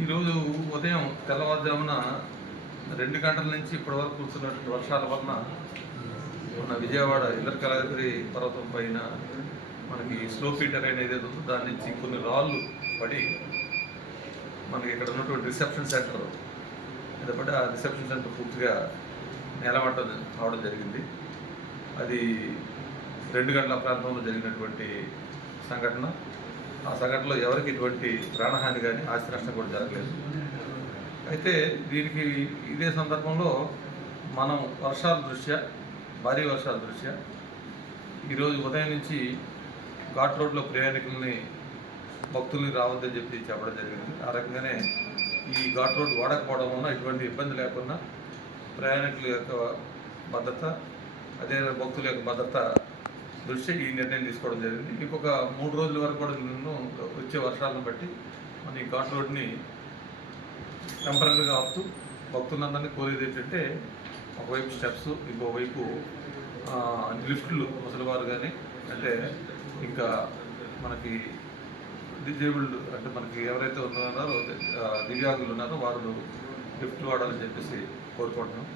ఈరోజు ఉదయం తెల్లవారుజామున రెండు గంటల నుంచి ఇప్పటి వరకు కూర్చున్నటువంటి వర్షాల వలన ఉన్న విజయవాడ కళాగిరి పర్వతం పైన మనకి స్లో పీటర్ అనేది ఉందో దాని నుంచి కొన్ని రాళ్ళు పడి మనకి ఇక్కడ ఉన్నటువంటి రిసెప్షన్ సెంటర్ ఎందుకంటే ఆ రిసెప్షన్ సెంటర్ పూర్తిగా నేలమంట అవడం జరిగింది అది రెండు గంటల ప్రాంతంలో జరిగినటువంటి సంఘటన ఆ సంఘటనలో ఎవరికి ఎటువంటి ప్రాణహాని కానీ ఆస్తి నష్టం కూడా జరగలేదు అయితే దీనికి ఇదే సందర్భంలో మనం వర్షాల దృష్ట్యా భారీ వర్షాల దృష్ట్యా ఈరోజు ఉదయం నుంచి ఘాట్ రోడ్లో ప్రయాణికుల్ని భక్తుల్ని రావద్దని చెప్పి చెప్పడం జరిగింది ఆ రకంగానే ఈ ఘాట్ రోడ్ వాడకపోవడం వలన ఎటువంటి ఇబ్బంది లేకుండా ప్రయాణికుల యొక్క భద్రత అదే భక్తుల యొక్క భద్రత దృష్టి ఈ నిర్ణయం తీసుకోవడం జరిగింది ఇంకొక మూడు రోజుల వరకు కూడా నిన్ను వచ్చే వర్షాలను బట్టి మన ఈ ఘాట్ రోడ్ని టెంపరీగా ఆపుతూ భక్తులందరినీ కోరేది ఏంటంటే ఒకవైపు స్టెప్స్ ఇంకోవైపు లిఫ్ట్లు ముసలివారు కానీ అంటే ఇంకా మనకి డిజేబుల్డ్ అంటే మనకి ఎవరైతే ఉన్నారో దివ్యాంగులు ఉన్నారో వారు లిఫ్ట్ వాడాలని చెప్పేసి కోరుకుంటున్నాం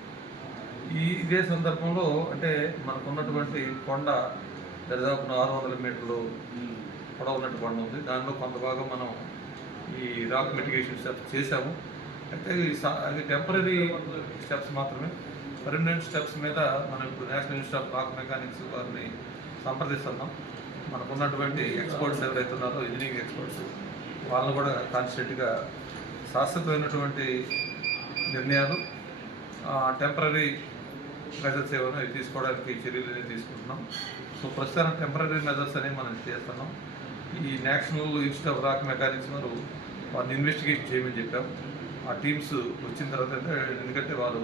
ఈ ఇదే సందర్భంలో అంటే మనకున్నటువంటి కొండ దాదాపు ఆరు వందల మీటర్లు పొడవున్నట్టు బండ ఉంది దానిలో కొంత భాగం మనం ఈ రాక్ మెటిగేషన్ స్టెప్స్ చేశాము అయితే అది టెంపరీ స్టెప్స్ మాత్రమే పర్మనెంట్ స్టెప్స్ మీద మనం ఇప్పుడు national institute of rock mechanics వారిని సంప్రదిస్తున్నాం ఉన్నటువంటి ఎక్స్పర్ట్స్ ఎవరైతే ఉన్నారో ఇంజనీరింగ్ ఎక్స్పర్ట్స్ వాళ్ళని కూడా కాన్స్టెంట్గా శాశ్వతమైనటువంటి నిర్ణయాలు టెంపరీ ప్రజల సేవను తీసుకోవడానికి చర్యలు తీసుకుంటున్నాం సో ప్రస్తుతం టెంపరీ మెజర్స్ అనేవి మనం చేస్తున్నాం ఈ national institute of rock mechanics వారు వారిని ఇన్వెస్టిగేషన్ చేయమని చెప్పాం ఆ టీమ్స్ వచ్చిన తర్వాత ఎందుకంటే వారు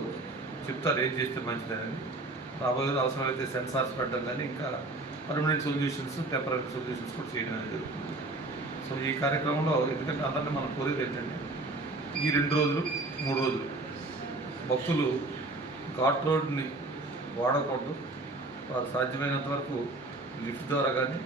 చెప్తారు ఏం చేస్తే మంచిదని రాబోయే అవసరమైతే సెన్సార్స్ పెట్టడం కానీ ఇంకా పర్మనెంట్ సొల్యూషన్స్ టెంపరీ సొల్యూషన్స్ కూడా చేయడం అనేది జరుగుతుంది సో ఈ కార్యక్రమంలో ఎందుకంటే అందరినీ మనం కోరేది ఏంటంటే ఈ రెండు రోజులు మూడు రోజులు భక్తులు ఘాట్ రోడ్ని వాడకూడదు వారు సాధ్యమైనంత వరకు లిఫ్ట్ ద్వారా కానీ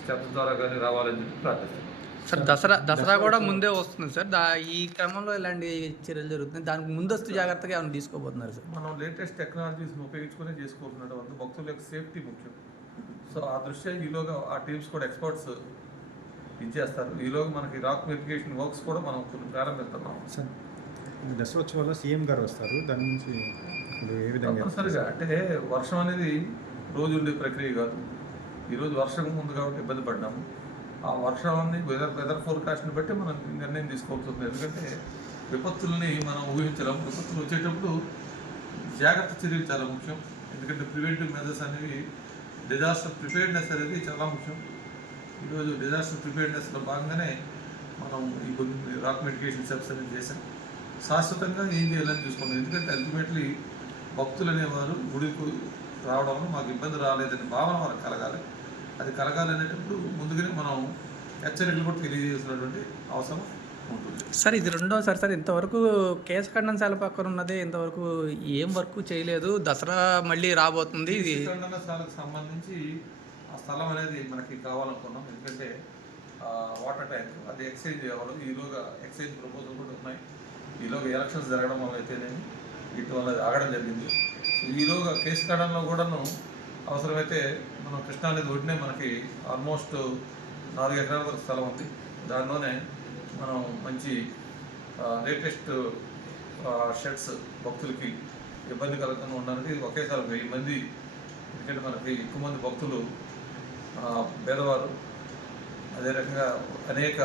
స్టెప్స్ ద్వారా కానీ రావాలని చెప్పి ప్రార్థిస్తున్నాం సార్ దసరా దసరా కూడా ముందే వస్తుంది సార్ దా ఈ క్రమంలో ఇలాంటి చర్యలు జరుగుతున్నాయి దానికి ముందస్తు జాగ్రత్తగా ఏమైనా తీసుకోబోతున్నారు సార్ మనం లేటెస్ట్ టెక్నాలజీస్ని ఉపయోగించుకునే చేసుకోబోతున్నాడు అందు భక్తుల యొక్క సేఫ్టీ ముఖ్యం సో ఆ దృష్ట్యా ఈలోగా ఆ టీమ్స్ కూడా ఎక్స్పర్ట్స్ ఇచ్చేస్తారు ఈలోగా మనకి రాక్ వెరిఫికేషన్ వర్క్స్ కూడా మనం కొన్ని ప్రారంభిస్తున్నాం సార్ దసరా ఉత్సవాల్లో సీఎం గారు వస్తారు దాని నుంచి ఏ విధంగా తప్పనిసరిగా అంటే వర్షం అనేది రోజు ఉండే ప్రక్రియ కాదు ఈరోజు వర్షం ముందు కాబట్టి ఇబ్బంది పడ్డాము ఆ వర్షాన్ని వెదర్ వెదర్ ఫోర్కాస్ట్ని బట్టి మనం నిర్ణయం తీసుకోవాల్సింది ఎందుకంటే విపత్తుల్ని మనం ఊహించలేము విపత్తులు వచ్చేటప్పుడు జాగ్రత్త చర్యలు చాలా ముఖ్యం ఎందుకంటే ప్రివెంటివ్ మెజర్స్ అనేవి డిజాస్టర్ ప్రిపేర్నెస్ అనేది చాలా ముఖ్యం ఈరోజు డిజాస్టర్ ప్రిపేర్నెస్లో భాగంగానే మనం ఈ కొన్ని రాక్ మెడికేషన్ సెప్స్ అనేది చేసాం శాశ్వతంగా ఏం చేయాలని చూసుకున్నాం ఎందుకంటే అల్టిమేట్లీ భక్తులు అనేవారు గుడికి రావడం మాకు ఇబ్బంది రాలేదని భావన మనకు కలగాలి అది అనేటప్పుడు ముందుగానే మనం హెచ్చరికలు కూడా తెలియజేసినటువంటి అవసరం ఉంటుంది సార్ ఇది రెండోసారి సార్ ఇంతవరకు కేసు శాల పక్కన ఉన్నది ఇంతవరకు ఏం వర్క్ చేయలేదు దసరా మళ్ళీ రాబోతుంది ఇది ఖండనశాలకు సంబంధించి ఆ స్థలం అనేది మనకి కావాలనుకున్నాం ఎందుకంటే వాటర్ ట్యాంక్ అది ఎక్స్చేంజ్ చేయవాలి ఈలోగా ఎక్స్చేంజ్ ప్రపోజల్ కూడా ఉన్నాయి ఈలోగా ఎలక్షన్స్ జరగడం వల్ల అయితేనేమి వీటి వల్ల ఆగడం జరిగింది సో ఈలోగా కేసు కాడంలో కూడాను అవసరమైతే మనం కృష్ణానది ఒడినే మనకి ఆల్మోస్ట్ నాలుగు ఎకరాల వరకు స్థలం ఉంది దానిలోనే మనం మంచి లేటెస్ట్ షెడ్స్ భక్తులకి ఇబ్బంది కలగకుండా ఉండడానికి ఒకేసారి వెయ్యి మంది ఎందుకంటే మనకి ఎక్కువ మంది భక్తులు పేదవారు అదే రకంగా అనేక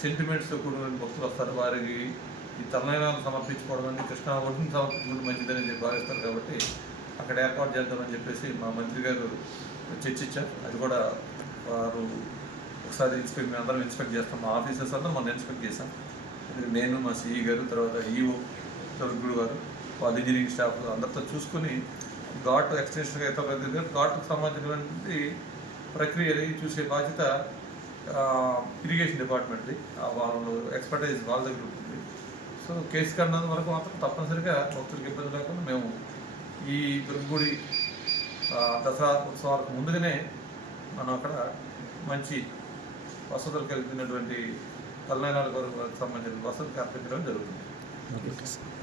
సెంటిమెంట్స్తో కూడిన భక్తులు వస్తారు వారికి ఈ తలనైనాలు సమర్పించుకోవడం కృష్ణా ఒడిని సమర్పించుకుంటే మంచిదని భావిస్తారు కాబట్టి అక్కడ ఏర్పాటు చేద్దామని చెప్పేసి మా మంత్రి గారు చర్చించారు అది కూడా వారు ఒకసారి ఇన్స్పెక్ట్ మేము అందరం ఇన్స్పెక్ట్ చేస్తాం మా ఆఫీసర్స్ అందరం మనం ఇన్స్పెక్ట్ చేశాం నేను మా సిఈ గారు తర్వాత ఈఓ తరుగుడు గారు వాళ్ళ ఇంజనీరింగ్ స్టాఫ్ అందరితో చూసుకుని ఘాటు ఎక్స్టెన్షన్ అయితే ఘాటుకు సంబంధించినటువంటి ప్రక్రియని చూసే బాధ్యత ఇరిగేషన్ డిపార్ట్మెంట్ది వాళ్ళు ఎక్స్పర్టైజ్ వాళ్ళ దగ్గర ఉంటుంది సో కేసు కన్నా వరకు మాత్రం తప్పనిసరిగా భక్తులకు ఇబ్బంది లేకుండా మేము ఈ దుర్గుడి దసరా ఉత్సవాలకు ముందుగానే మనం అక్కడ మంచి వసతులు కల్పించినటువంటి తలనాడు వరకు సంబంధించిన వసతులు కల్పించడం జరుగుతుంది